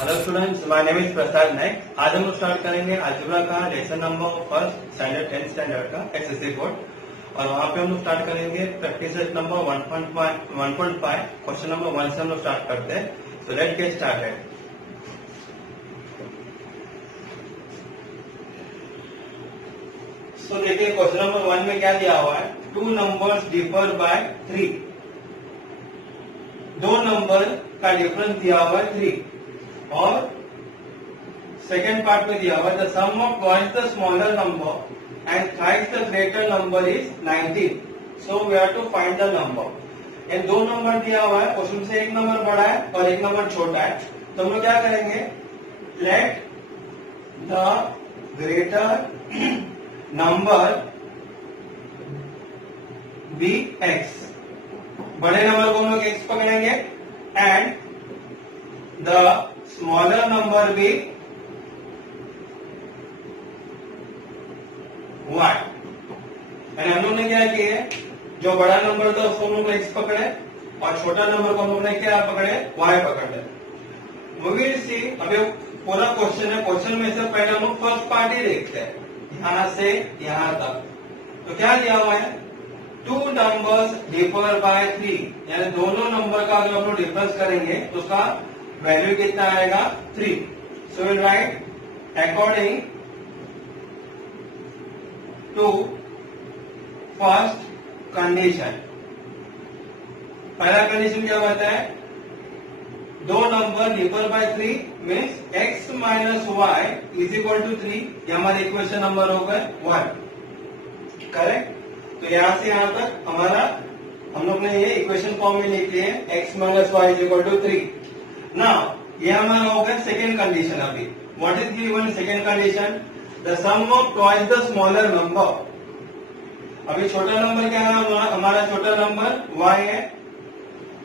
Hello students, my name is Prasad Nayak. आज हम लोग स्टार्ट करेंगे अलजेब्रा का lesson number first standard 10th standard का एक्सरसाइज बोर्ड। और वहाँ पे हम लोग स्टार्ट करेंगे प्रैक्टिस नंबर 1.5 क्वेश्चन नंबर 1 से हम लोग स्टार्ट करते हैं। So let's get started. So देखिए क्वेश्चन नंबर 1 में क्या दिया हुआ है, टू नंबर्स डिफर बाय 3। दो नंबर का डिफरेंस दिया हुआ है 3 और सेकेंड पार्ट में दिया हुआ the sum of twice the smaller number and thrice the greater number is 19। So we have to find the number. ये दो नंबर दिया हुआ है, उसमें से एक नंबर बड़ा है और एक नंबर छोटा है। तो हम लोग क्या करेंगे, let the greater number be x. बड़े नंबर को हम लोग एक्स पकड़ेंगे and the smaller number be y। यानी हम लोग ने क्या किए, जो बड़ा नंबर था उसको हम लोग एक्स पकड़े और छोटा नंबर को हम लोग ने क्या पकड़े, y पकड़े। वो भी सी, अभी पूरा क्वेश्चन है, क्वेश्चन में से पहले हम लोग फर्स्ट पार्ट ही देखते हैं, यहां से यहां तक। तो क्या दिया हुआ है, टू नंबर्स डिफर बाय 3, यानी दोनों नंबर का अगर हम लोग डिफरेंस करेंगे तो उसका वैल्यू कितना आएगा, 3। So will write according to first condition. पहला कंडीशन क्या होता है, दो number differ by 3 means x minus y is equal to 3। ये हमारा इक्वेशन नंबर होगा 1, करेक्ट। तो यहां से यहां तक हमारा हम लोग ने ये इक्वेशन फॉर्म में लिख लिए, x minus y is equal to 3। Now ये हमारा होगा सेकेंड कंडीशन। अभी what is given second condition, the sum of twice the smaller number. अभी छोटा नंबर क्या है, हमारा छोटा नंबर y है,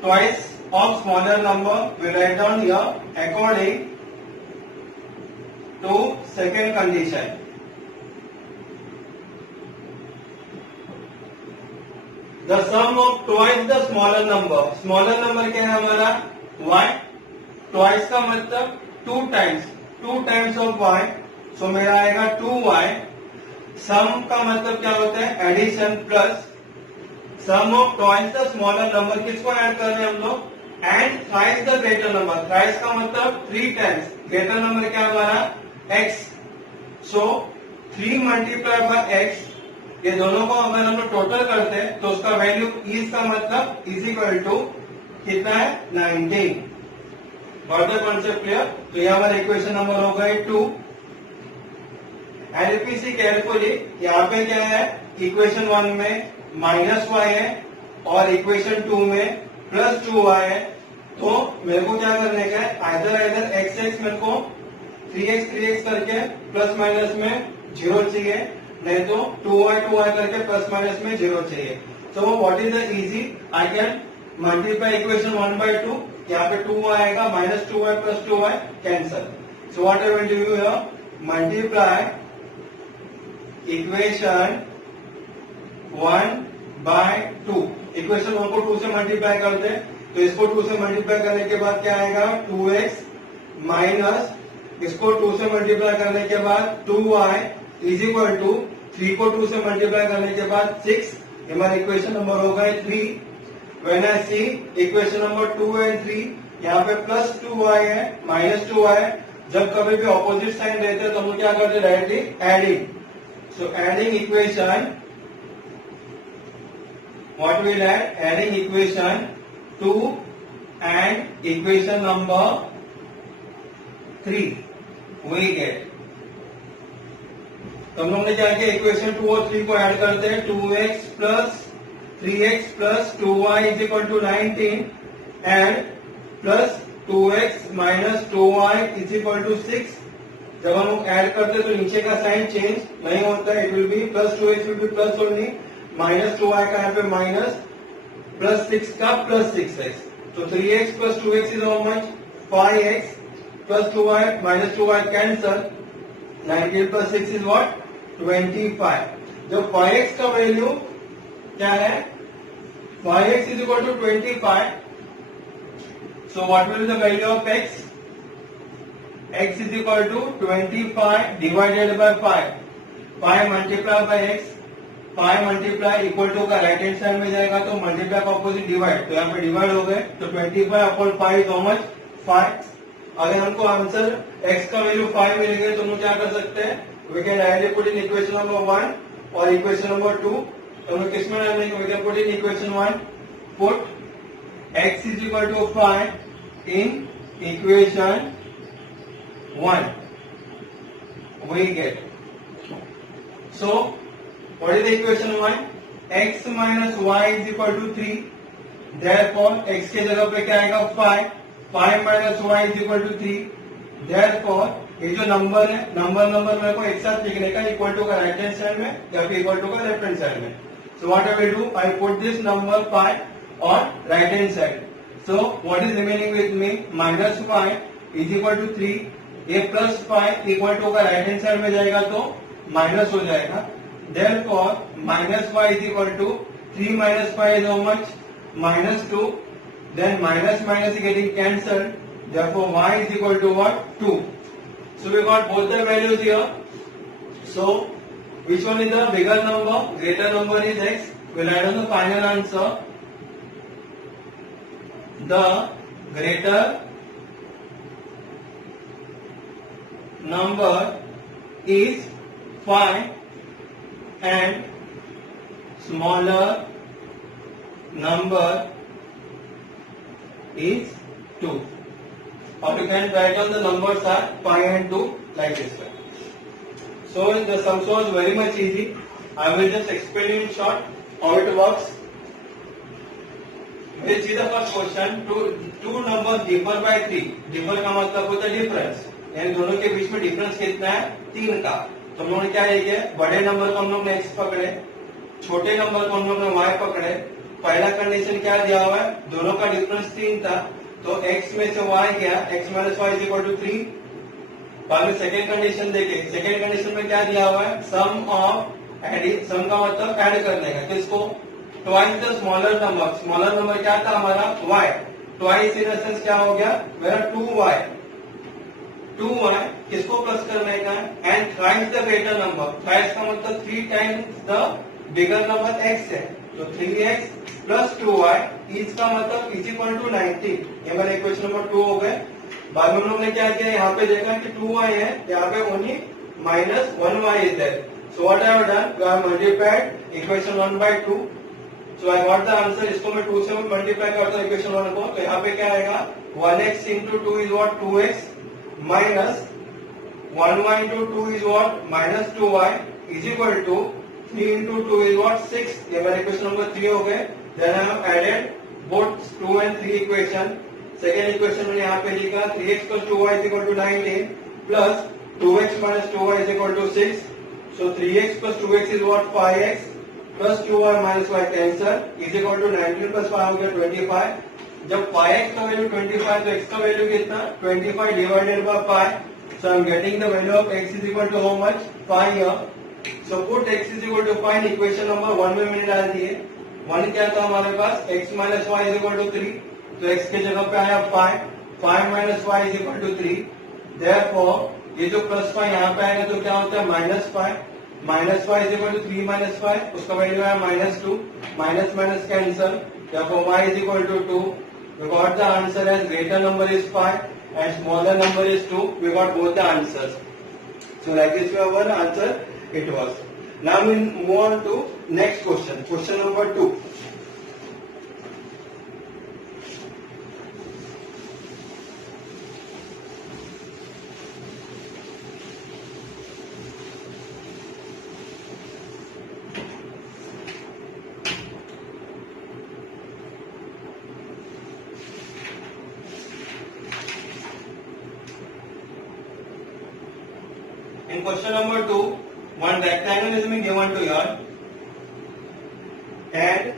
twice of smaller number we write down here according to second condition. The sum of twice the smaller number. Smaller number क्या है हमारा y, ट्वाइस का मतलब 2 टाइम्स ऑफ y। सो मेरा आएगा 2y। सम का मतलब क्या होता है, addition plus sum of twice the smaller number. किसको ऐड कर रहे हैं हम लोग, and thrice the greater number. Thrice का मतलब 3 टाइम्स, ग्रेटर नंबर क्या है हमारा x। So 3 multiply by x, ये दोनों को अगर हम लोग टोटल करते हैं तो उसका वैल्यू इज का मतलब इज इक्वल टू कितना है, 19। Got the concept clear. तो ये हमारा इक्वेशन नंबर हो गए 2। And if you see carefully, यहाँ पे क्या है, इक्वेशन 1 में माइनस वाई है और इक्वेशन 2 में प्लस 2y है। तो मेरे को क्या करने का है, आइदर x मेरे को 3x करके प्लस माइनस में 0 चाहिए, नहीं तो 2y करके प्लस माइनस में 0 चाहिए। तो what is the easy, I can multiply equation 1 by 2। यहाँ पे 2y आएगा, minus 2y plus 2y cancel. So what I will do here, multiply equation 1 by 2। Equation 1 को 2 से मल्टीप्लाई करते हैं तो इसको 2 से मल्टीप्लाई करने के बाद क्या आएगा, 2x माइनस इसको 2 से मल्टीप्लाई करने के बाद 2y इज इक्वल टू 3 को 2 से मल्टीप्लाई करने के बाद 6। हमारा इक्वेशन नंबर होगा 3। When I see equation number 2 and 3, यहाँ पे प्लस 2y है माइनस 2y। जब कभी भी ऑपोजिट साइन देते हैं तो हम लोग क्या करते हैं, directly adding. So adding equation, what will add, adding equation 2 and equation number 3 we get। तो हम लोग ने क्या किया, इक्वेशन 2 और 3 को ऐड करते हैं, 2x plus 3x plus 2y is equal to 19 and plus 2x minus 2y is equal to 6। जब हम लोग ऐड करते हैं तो नीचे का साइन चेंज नहीं होता है, it will B plus 2x will be plus only, minus 2y का यहाँ पे माइनस, प्लस 6 का प्लस 6x। तो 3x plus 2x is how much, 5x plus 2y minus 2y cancel, 19 plus 6 is what, 25। जब 5x का value क्या है, 5x is equal to 25। So what will be the value of x, x is equal to 25 divided by 5. 5 multiply by x, 5 multiply equal to का right hand side में जाएगा तो multiply का opposite divide, तो यहाँ पे डिवाइड हो गए तो 25 अपॉन 5 इज हाउ मच 5. अगर हमको आंसर x का वैल्यू 5 मिल गया तो हम क्या कर सकते हैं, we can directly put in equation number 1 और इक्वेशन नंबर 2. तो हम किस में डालेंगे, we can put in equation 1, put x is equal to 5 in equation 1. We get, so what is the equation 1? x minus y is equal to 3. Therefore x के जगह पे क्या आएगा 5. 5 minus y is equal to 3. Therefore ये जो number है, number मेरे को एक साथ लिखने का, इक्वल टू का राइट हैंड साइड में या फिर इक्वल टू का लेफ्ट हैंड साइड में. So what I will do, I put this number 5 on right hand side. So what is remaining with me, minus 5 is equal to 3. ये plus 5 equal to का right hand side में जाएगा तो minus हो जाएगा. Therefore minus 5 is equal to 3 minus 5 is how much, minus 2. Then minus minus is getting cancelled. Therefore y is equal to what, 2. So we got both the values here. So which one is the bigger number? Greater number is x. We'll add on the final answer. The greater number is 5 and smaller number is 2. Or you can write on the numbers are 5 and 2 like this way. So the sum was very much easy. I will just explain in short how it works. We'll see the first question. Two numbers differ by 3. Differ का मतलब होता है difference, यानी दोनों के बीच में difference कितना है, 3 का. तो हम लोगों ने क्या लिया, बड़े नंबर को हम लोग ने x पकड़े, छोटे नंबर को हम लोग ने y पकड़े. पहला कंडीशन क्या दिया हुआ है, दोनों का डिफरेंस 3 था तो x में से y गया, x minus y is equal to 3. बाद में सेकेंड कंडीशन देखे, सेकेंड कंडीशन में क्या दिया हुआ है, सम का मतलब ऐड करने का, किसको, twice the smaller number. Smaller number क्या था हमारा y, ट्वाइस इन सेंस क्या हो गया मेरा 2y. 2y किसको प्लस करने का, and thrice the greater number. Thrice का मतलब 3 times the bigger number x है, तो 3x प्लस 2y इसका मतलब इज इक्वल टू 90. ये मेरा इक्वेशन नंबर 2 हो गए. बाद में हम लोग ने क्या किया, यहाँ पे देखा कि 2y है, यहाँ पे only minus 1y is there. So what I have done, we have multiplied equation 1 by 2. So I got the answer. इसको मैं 2 से मल्टीप्लाई करता हूँ इक्वेशन 1 को, तो यहाँ पे क्या आएगा, 1x into 2 is what 2x minus 1y into 2 is what minus 2y is equal to 3 into 2 is what 6. ये मेरा इक्वेशन नंबर 3 हो गए. Then I have added both 2 and 3 equation. Second equation मैंने यहाँ पे लिखा 3x plus 2y is equal to 19 plus 2x minus 2y is equal to 6. So 3x plus 2x is what, 5x plus 2y minus y cancel is equal to 19 plus 5 हो गया 25. जब 5x का value 25 तो x का value कितना, 25 divided by 5. So I am getting the value of x is equal to how much, 5 here. So put x is equal to 5 equation number 1 में मैंने डाल दिए. 1 क्या था हमारे पास, x minus y is equal to 3. तो x के जगह पे आया 5. 5 minus y is equal to 3. Therefore ये जो प्लस 5 यहाँ पे आएगा तो क्या होता है minus 5. Minus 5 is equal to 3 minus 5, उसका वैल्यू है minus 2. Minus minus cancel, therefore y is equal to 2. We got the answer as greater number is 5 and smaller number is 2. We got both the answers. So like this we have one answer it was. Now we move on to next question. Question number 2. In question number 2, one rectangle is being given to you, and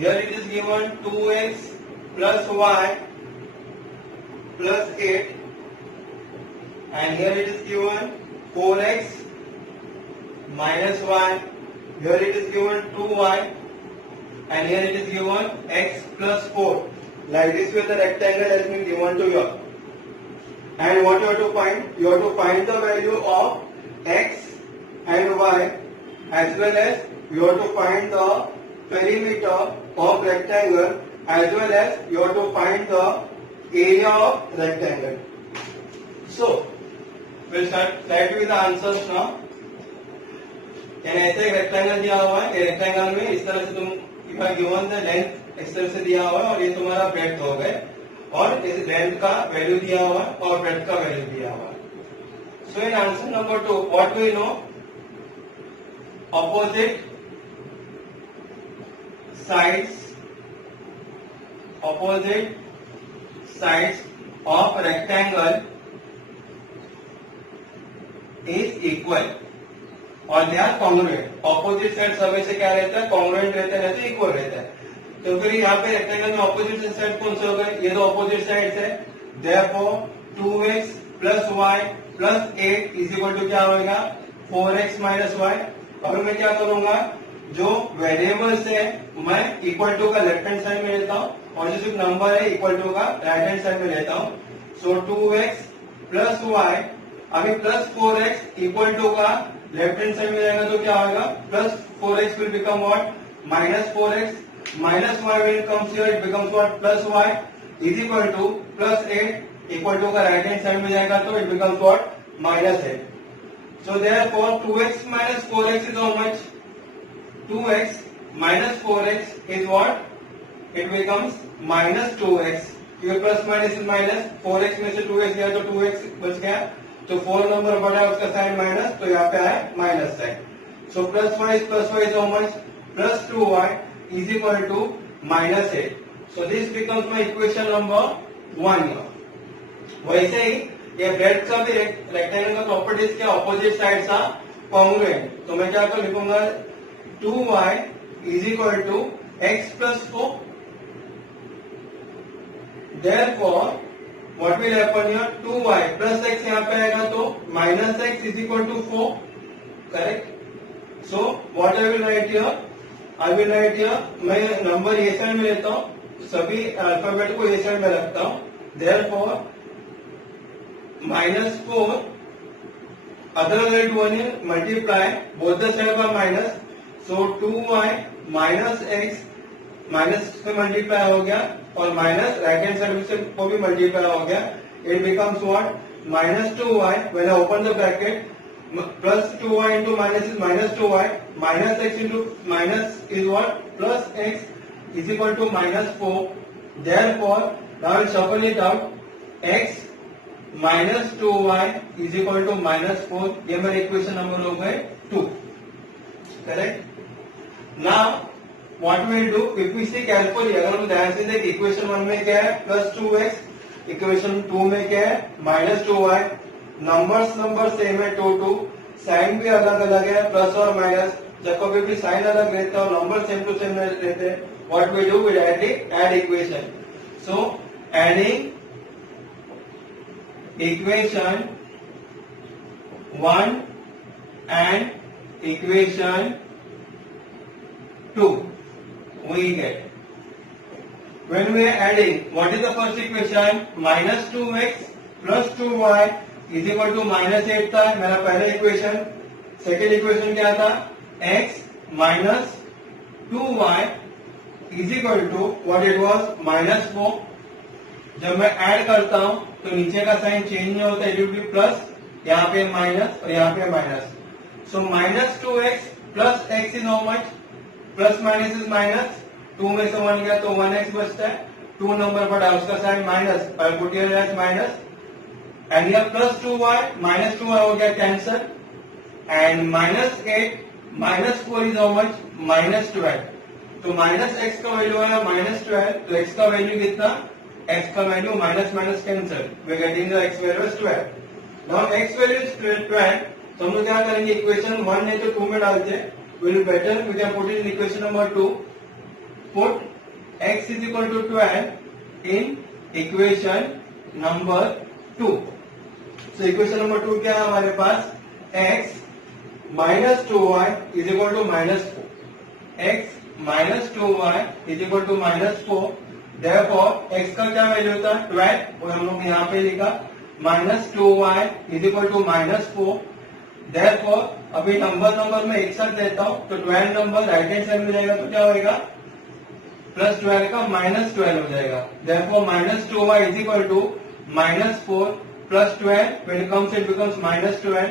here it is given 2x plus y plus 8, and here it is given 4x minus y. Here it is given 2y, and here it is given x plus 4. Like this way the rectangle has been given to you. and what you have to find? You have to find the value of x and y, as well as you have to find the perimeter of rectangle, as well as you have to find the area of rectangle. So we'll start with the answers now. यानी ऐसे एक rectangle दिया हुआ है, ये rectangle में इस तरह से तुम गिवन द लेंथ इस तरह से दिया हुआ है और ये तुम्हारा ब्रेड्थ हो गए और इस लेंथ का वैल्यू दिया हुआ है और ब्रेड्थ का वैल्यू दिया हुआ है. So in answer number 2 what we know, opposite sides of rectangle is equal और they are congruent. Opposite side हमेशा क्या रहता है? कॉन्ग्रुएंट रहता है, इक्वल रहता है. तो फिर यहाँ पे रेक्टेंगल में ऑपोजिट साइड कौन से हो गए? ये दो ऑपोजिट साइड है. therefore 2x plus y plus 8 is equal to क्या होगा? 4x minus y. अब मैं क्या करूंगा, जो वेरिएबल्स है मैं इक्वल टू का लेफ्ट हैंड साइड में लेता हूँ और जो सिर्फ नंबर है इक्वल टू का राइट हैंड साइड में लेता हूँ. सो 2x प्लस y, अभी प्लस 4x इक्वल टू का लेफ्ट हैंड साइड में जाएगा तो क्या होगा? Plus 4x will become what? Minus 4x minus y will comes here, it becomes what? Plus y is equal to plus 8 equal to का right hand side में जाएगा तो it becomes what? Minus 8. So therefore 2x minus 4x is how much? 2x minus 4x is what? It becomes minus 2x. ये plus minus is minus, 4x में से 2x गया तो 2x बच गया, तो 4 नंबर बढ़ा उसका साइन माइनस, तो यहाँ पे आया minus sign. So plus y is how much? Plus 2y is equal to minus 8. So this becomes my equation number 1. वैसे ही ये ब्रेड का भी रेक्टेंगल का प्रॉपर्टीज क्या? Opposite sides are congruent. तो मैं क्या कर लिखूंगा? 2y is equal to x plus 4. Therefore what will happen here? 2y plus x यहाँ पे आएगा तो minus x is equal to 4. Correct. So what I will write here? I will write here, मैं नंबर ये side में लेता हूँ, सभी अल्फाबेट को ये साइड में रखता हूँ. Therefore minus 4, other side 1 here, multiply, both the sides are minus, so 2y minus x, minus से मल्टीप्लाई हो गया और माइनस राइट हैंड साइड से को भी मल्टीप्लाई हो गया. It becomes what? minus 2y, when I open the bracket, plus 2y into minus is minus 2y, minus x into minus is what? Plus x is equal to minus 4. Therefore, now I'll shuffle it out. x minus 2y is equal to minus 4. ये मेरे equation number हो गए 2. Correct. Now what will do, if we see carefully, अगर हम ध्यान से देखें, equation 1 में क्या है? Plus 2x. इक्वेशन 2 में क्या है? Minus 2y. नंबर सेम है 2, साइन भी अलग अलग है, प्लस और माइनस. जब कभी भी साइन अलग रहता है और नंबर सेम टू सेम रहते हैं, what we do, we add equation. So adding equation 1 and equation 2 we get. When we are adding, what is the first equation? minus 2x plus 2y is equal to minus 8 था मेरा पहला equation. Second equation क्या था? x minus 2y is equal to what it was? minus 4. जब मैं add करता हूं तो नीचे का साइन चेंज नहीं होता, इट विल बी प्लस, यहाँ पे माइनस और यहाँ पे minus. So minus 2x plus x is how much? Plus minus is minus, 2 में से 1 गया तो 1x बचता है. 2 नंबर बढ़ा उसका साइन माइनस, और put here as minus, and here plus 2y minus 2y हो गया cancel, and minus 8 minus 4 is how much? Minus 12. तो माइनस x का वैल्यू आया माइनस 12, तो x का वैल्यू कितना? x का value minus minus cancel, we getting the x value is 12. Now x value is 12, तो हम लोग क्या करेंगे? इक्वेशन 1 नहीं तो 2 में डालते हैं. Will better we can put in equation number 2. Put x is equal to 12 in equation number 2. So equation number 2 क्या है हमारे पास? x minus 2y is equal to minus 4. x minus 2y is equal to minus 4. Therefore, x का क्या value था? 12, और हम लोग यहाँ पे लिखा minus 2y is equal to -4। Therefore अभी नंबर में एक साथ लेता हूं तो 12 नंबर राइट हैंड साइड में जाएगा तो क्या होएगा, +12 का -12 हो जाएगा। Therefore -2y is equal to -4 + 12 when it comes it becomes -12।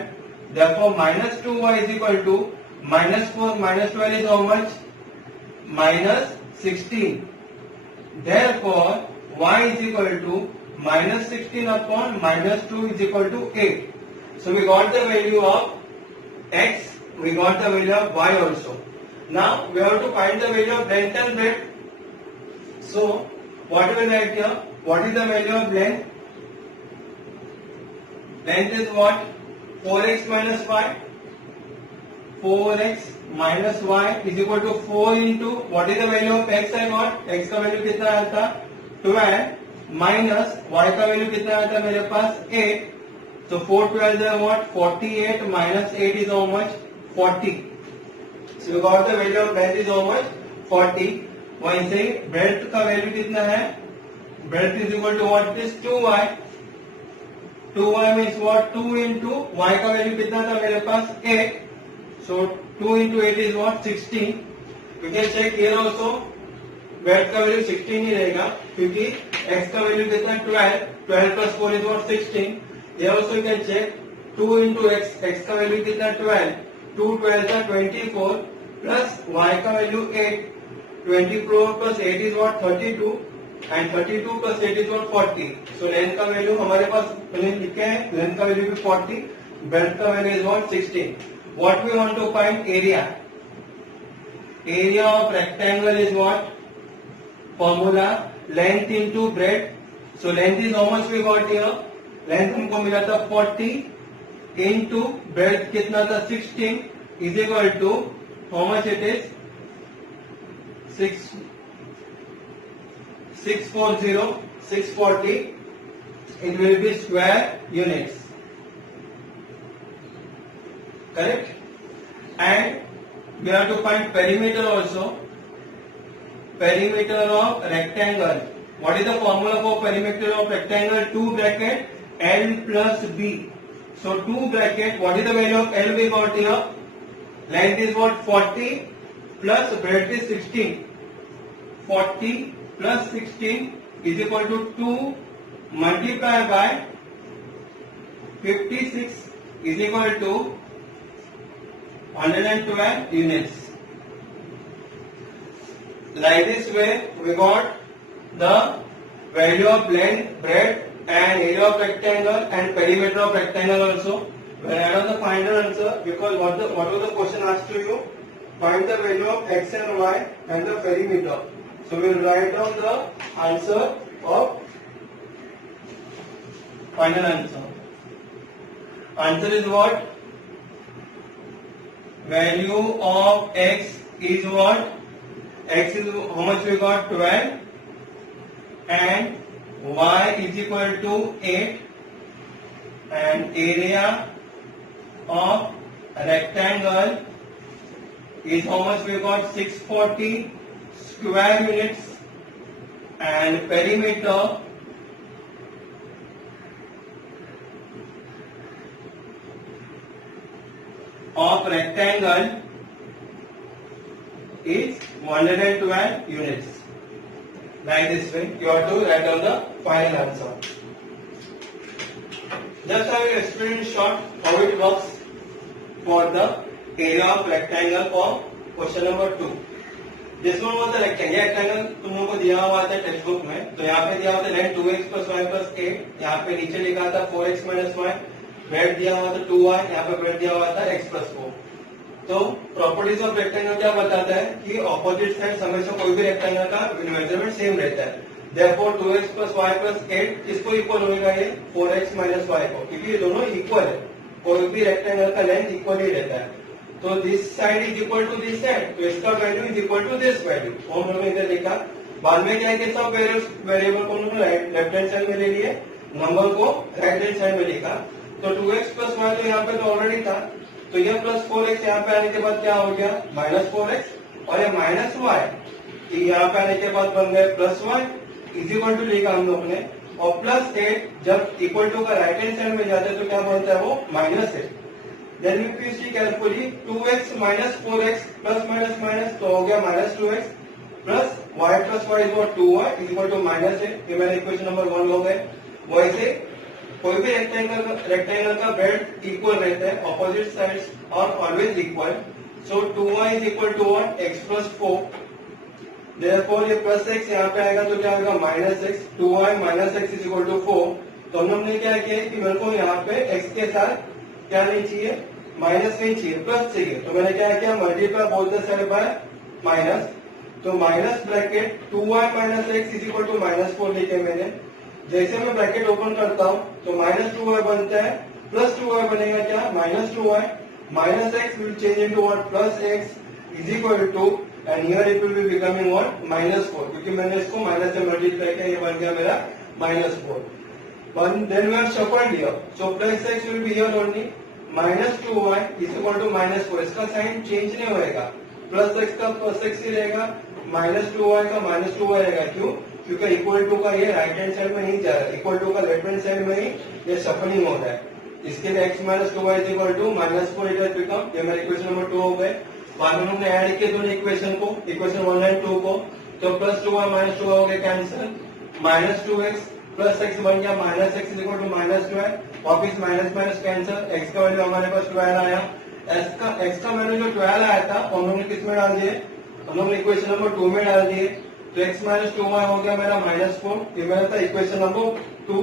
Therefore -2y is equal to -4 minus 12 is how much, -16। Therefore y is equal to -16 upon -2 is equal to 8। So we got the value of x, we got the value of y also। Now we have to find the value of length and breadth। So what we will write here, what is the value of length? Length is what, 4x minus y। 4x minus y is equal to 4 into what is the value of x I got, x का value कितना आया था 12 minus y का value कितना आया था मेरे पास 8। तो 4 12 is what, 48 minus 8 is how much, 40। So we got the value of length is how much, 40। वहीं से breadth का वैल्यू कितना है, breadth is equal to what, is 2y। 2y means what, 2 into y का वैल्यू कितना था मेरे पास 8। So 2 into 8 is what, 16। We can check here also breadth का वैल्यू 16 ही रहेगा क्योंकि x का वैल्यू कितना है 12, 12 plus 4 is what, 16। Here also you can check 2 into x, x का वैल्यू कितना है 12, 2 12 का 24 plus y का value 8, 24 plus 8 is what, 32 and 32 plus 8 is what, 40। So length का वैल्यू हमारे पास पहले लिखे हैं, length का वैल्यू भी 40, breadth का value is what, 16। What we want to find, area। Area of rectangle is what, formula length into breadth। So length is how much we got here, length हमको मिला था 40 into breadth कितना था 16 is equal to how much it is, 640। It will be square units, correct? And we have to find perimeter also, perimeter of rectangle। What is the formula for perimeter of rectangle, 2 bracket L plus B। So 2 bracket, what is the value of L we got here, length is what, 40 plus breadth is 16। 40 plus 16 is equal to 2 multiplied by 56 is equal to 112 units। Like this way we got the value of length, breadth and area of rectangle and perimeter of rectangle also। When I add on the final answer, because what was the question asked to you, find the value of x and y and the perimeter। So we will write down the answer of final answer। Answer is what, value of x is what, x is how much we got, 12 and y is equal to 8 and area of rectangle is how much we got, 640 square units and perimeter of rectangle is 112 units। Like this way you have to write down the final answer। Just I will explain in short how it works for the area of rectangle for question number 2। This one was the rectangle तुम लोगों को दिया हुआ था text book में। तो यहाँ पे दिया हुआ था length 2x plus y plus 8, यहाँ पे नीचे लिखा था 4x minus y, ब्रेड दिया हुआ था 2y, यहाँ पे ब्रेड दिया हुआ था x plus 4। तो प्रॉपर्टीज ऑफ रेक्टेंगल क्या बताता है कि ऑपोजिट साइड हमेशा कोई भी रेक्टेंगल का मेजरमेंट सेम रहता है। Therefore 2x plus y plus 8 किसको इक्वल होगा, ये 4x minus y को, क्योंकि ये दोनों इक्वल है, कोई भी रेक्टेंगल का लेंथ इक्वल ही रहता है। तो this side is equal to this side, तो इसका value is equal to this value. हम लोगों ने इधर लिखा, बाद में क्या है कि सब वेरिएबल को उन्होंने लेफ्ट हैंड साइड में ले लिए, नंबर को राइट हैंड साइड में लिखा। तो 2x plus y तो यहाँ पे तो ऑलरेडी था, तो ये प्लस 4x यहाँ पे आने के बाद क्या हो गया, -4x, और ये -y यहाँ पे आने के बाद बन गए +y इज इक्वल टू लिखा हम लोग ने और प्लस 8 जब इक्वल टू का राइट हैंड साइड में जाता है तो क्या बनता है वो -8। Then if you see carefully 2x minus 4x plus minus minus तो हो गया -2x plus y plus y is what 2y is equal to -8। ये मेरा इक्वेशन नंबर 1 हो गए। वैसे कोई भी रेक्टेंगल का ब्रेड इक्वल रहता है, opposite sides are always equal. So 2y is equal to what x plus 4। Therefore ये प्लस x यहाँ पे आएगा तो क्या होगा -x। 2y minus x is equal to 4। तो हम लोग ने क्या किया कि मेरे को यहाँ पे x के साथ क्या नहीं चाहिए, माइनस नहीं चाहिए, प्लस चाहिए। तो मैंने क्या किया, multiply both the side by minus. तो minus bracket 2y minus x is equal to -4 लिखे मैंने। जैसे मैं ब्रैकेट ओपन करता हूँ तो -2y बनता है, प्लस 2y बनेगा क्या -2y, minus x will change into what plus x is equal to, and here it will be becoming what -4, क्योंकि मैंने इसको माइनस से मल्टीप्लाई किया, ये बन गया मेरा -4। Then we have shuffled here, so plus x will be here only, -2y is equal to -4। इसका साइन चेंज नहीं होएगा, प्लस एक्स का प्लस एक्स ही रहेगा, -2y का -2y रहेगा। क्यों? क्योंकि इक्वल टू का ये राइट हैंड साइड में नहीं जा रहा है, इक्वल टू का लेफ्ट हैंड साइड में ही ये शफलिंग हो रहा है। इसके लिए x minus 2y is equal to -4 it has become, ये मेरे इक्वेशन नंबर 2 हो गए। बाद में हमने ऐड किए दोनों इक्वेशन को, इक्वेशन 1 एंड 2 को, तो प्लस 2y माइनस 2y हो गया कैंसिल, -2x प्लस एक्स बन गया -x इज इक्वल टू -12, वापिस माइनस माइनस कैंसिल, x का वैल्यू हमारे पास 12 आया। x का वैल्यू जो 12 आया था हम लोग ने किस में डाल दिए, हम लोग ने इक्वेशन नंबर 2 में डाल दिए। तो x माइनस 2y हो गया मेरा -4, ये मेरा था इक्वेशन नंबर 2,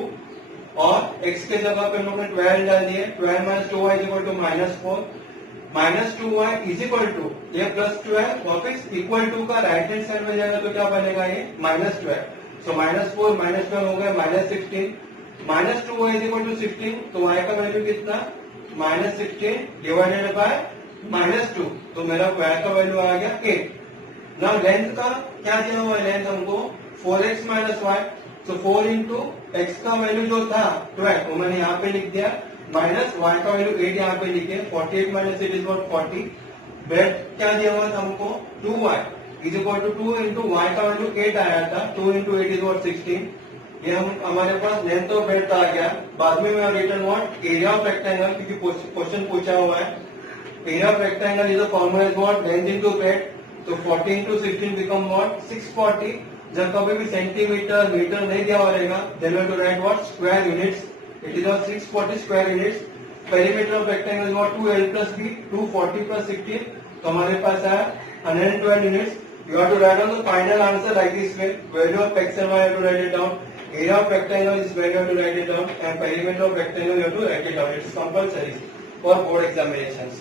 और x के जगह पे हम लोग ने 12 डाल दिए। 12 minus 2y is equal to -4, -2y is equal to ये प्लस 12, वापिस इक्वल टू का राइट हैंड साइड में जाएगा तो क्या बनेगा ये -12। सो -4 -12 हो गया -16, -2y इज इक्वल टू 16, तो y का वैल्यू कितना -16 डिवाइडेड बाय -2, तो मेरा y का वैल्यू आ गया 8। ना लेंथ का क्या दिया हुआ है, लेंथ हमको 4x माइनस वाई, तो 4 इंटू एक्स का वैल्यू जो था 12 वो मैंने यहाँ पे लिख दिया, माइनस वाई का वैल्यू 8 यहाँ पे लिखे, 48 माइनस 8 इज व्हाट 40। ब्रेड क्या दिया हुआ था हमको 2y is equal to 2 into y का वैल्यू 8 आया था, 2 इंटू 8 इज व्हाट 16। ये हम हमारे पास लेंथ ऑफ ब्रेड आ गया। बाद में मैं return what area of rectangle, क्योंकि क्वेश्चन पूछा हुआ है। Area of rectangle is the formula is what length into breadth, तो 40 इंटू 16 बिकम व्हाट 640। जब कभी भी सेंटीमीटर मीटर नहीं दिया हुआ रहेगा, then we have to write what square units, it is what 640 square units. Perimeter of rectangle is what 2l plus b, 240 plus 16, तो हमारे पास आया 112 units. You have to write down the final answer like this way. Value of x and y, you have to write it down. Area of rectangle is where you have to write it down, and perimeter of rectangle you have to write it down. It is compulsory for board examinations.